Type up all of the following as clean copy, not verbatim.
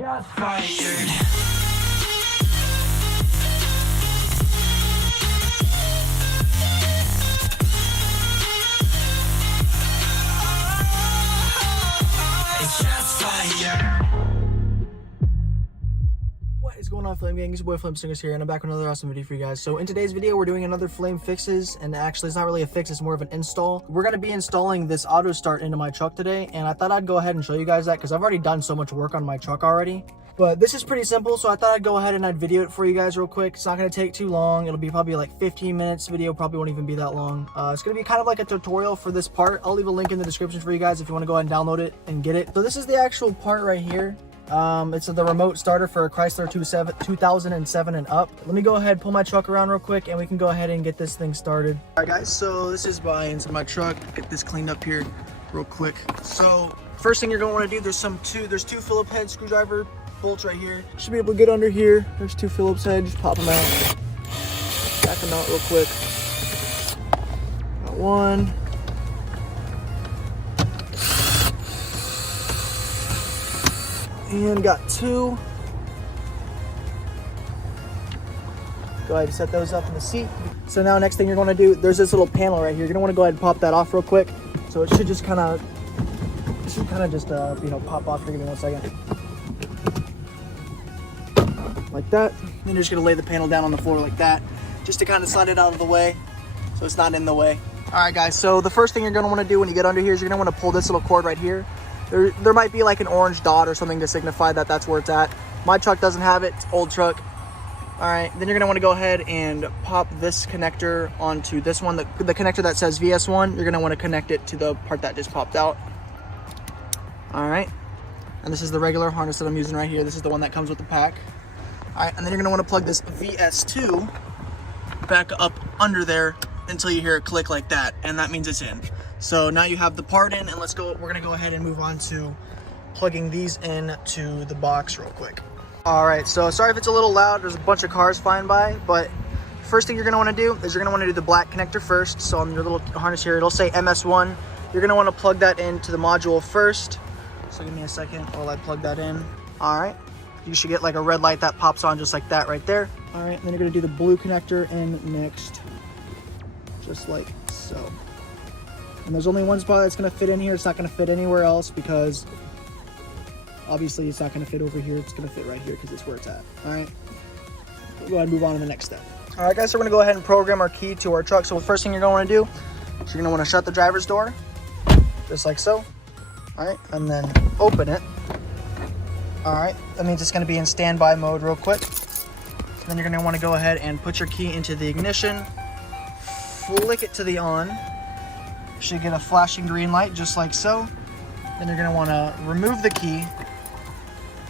Shots fired. What is going on, Flame Gang? It's your boy Flame Singers here, and I'm back with another awesome video for you guys. So in today's video, we're doing another flame fixes, and actually it's not really a fix, it's more of an install. We're going to be installing this auto start into my truck today, and I thought I'd go ahead and show you guys that because I've already done so much work on my truck already. But this is pretty simple, so I thought I'd go ahead and I'd video it for you guys real quick. It's not going to take too long. It'll be probably like 15 minutes video, probably won't even be that long. It's going to be kind of like a tutorial for this part. I'll leave a link in the description for you guys if you want to go ahead and download it and get it. So this is the actual part right here. It's the remote starter for a Chrysler 2007 and up. Let me go ahead, pull my truck around real quick, and we can go ahead and get this thing started. All right, guys, so this is by inside my truck. Get this cleaned up here real quick. So first thing you're gonna want to do, there's two Phillips head screwdriver bolts right here. Should be able to get under here. There's two Phillips heads. Just pop them out. Back them out real quick. Got one. And got two. Go ahead and set those up in the seat. So now next thing you're going to do, there's this little panel right here. You're going to want to go ahead and pop that off real quick. So it should just kind of, pop off here. Give me 1 second. Like that. Then you're just going to lay the panel down on the floor like that, just to kind of slide it out of the way so it's not in the way. All right, guys. So the first thing you're going to want to do when you get under here is you're going to want to pull this little cord right here. There might be like an orange dot or something to signify that that's where it's at. My truck doesn't have it. It's old truck. All right, then you're gonna want to go ahead and pop this connector onto this one, the connector that says VS1. You're gonna want to connect it to the part that just popped out. All right, and this is the regular harness that I'm using right here. This is the one that comes with the pack. All right, and then you're gonna want to plug this VS2 back up under there until you hear it click like that, and that means it's in. So now you have the part in, and we're gonna go ahead and move on to plugging these in to the box real quick. All right, so sorry if it's a little loud. There's a bunch of cars flying by, but first thing you're gonna wanna do is you're gonna wanna do the black connector first. So on your little harness here, it'll say MS1. You're gonna wanna plug that into the module first. So give me a second while I plug that in. All right, you should get like a red light that pops on just like that right there. All right, and then you're gonna do the blue connector in next, just like so. And there's only one spot that's gonna fit in here. It's not gonna fit anywhere else because obviously it's not gonna fit over here. It's gonna fit right here because it's where it's at. All right, we'll go ahead and move on to the next step. All right, guys, so we're gonna go ahead and program our key to our truck. So the first thing you're gonna wanna do is you're gonna wanna shut the driver's door, just like so. All right, and then open it. All right, that means it's gonna be in standby mode real quick. Then you're gonna wanna go ahead and put your key into the ignition, flick it to the on. Should get a flashing green light just like so. Then you're gonna wanna remove the key,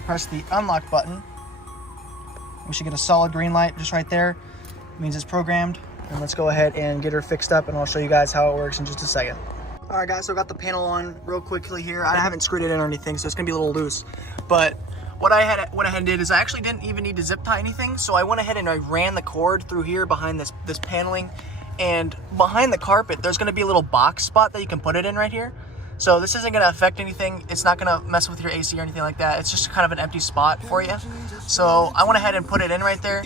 press the unlock button. We should get a solid green light just right there. It means it's programmed. And let's go ahead and get her fixed up, and I'll show you guys how it works in just a second. All right, guys, so I got the panel on real quickly here. I haven't screwed it in or anything, so it's gonna be a little loose. But what I went ahead and did is I actually didn't even need to zip tie anything. So I went ahead and I ran the cord through here behind this paneling. And behind the carpet, there's gonna be a little box spot that you can put it in right here. So this isn't gonna affect anything. It's not gonna mess with your AC or anything like that. It's just kind of an empty spot for you. So I went ahead and put it in right there.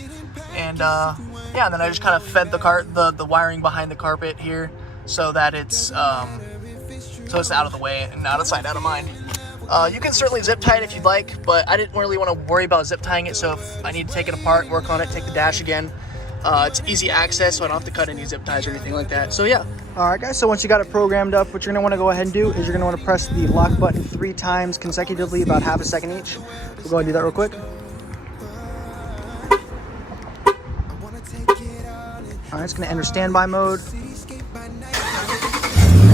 And yeah, and then I just kind of fed the wiring behind the carpet here so that it's out of the way and out of sight, out of mind. You can certainly zip tie it if you'd like, but I didn't really want to worry about zip tying it. So if I need to take it apart, work on it, take the dash again, it's easy access, so I don't have to cut any zip ties or anything like that. So yeah. All right, guys, so once you got it programmed up, what you're gonna wanna go ahead and do is you're gonna wanna press the lock button 3 times consecutively, about half a second each. We'll go ahead and do that real quick. All right, it's gonna enter standby mode.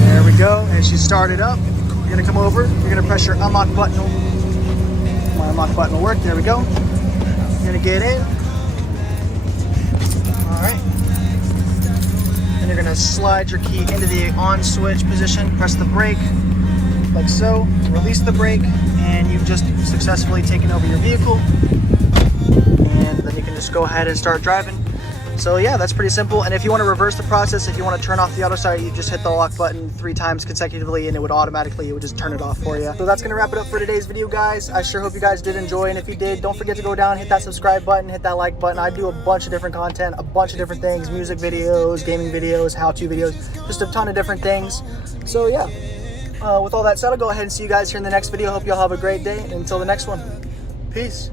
There we go, and she's started up. You're gonna come over, you're gonna press your unlock button. My unlock button will work, there we go. You're gonna get in. All right. Then you're gonna slide your key into the on switch position, press the brake, like so, release the brake, and you've just successfully taken over your vehicle. And then you can just go ahead and start driving. So yeah, that's pretty simple. And if you want to reverse the process, if you want to turn off the auto start, you just hit the lock button 3 times consecutively and it would just turn it off for you. So that's going to wrap it up for today's video, guys. I sure hope you guys did enjoy. And if you did, don't forget to go down, hit that subscribe button, hit that like button. I do a bunch of different content, a bunch of different things, music videos, gaming videos, how-to videos, just a ton of different things. So yeah, with all that said, I'll go ahead and see you guys here in the next video. Hope y'all have a great day. And until the next one, peace.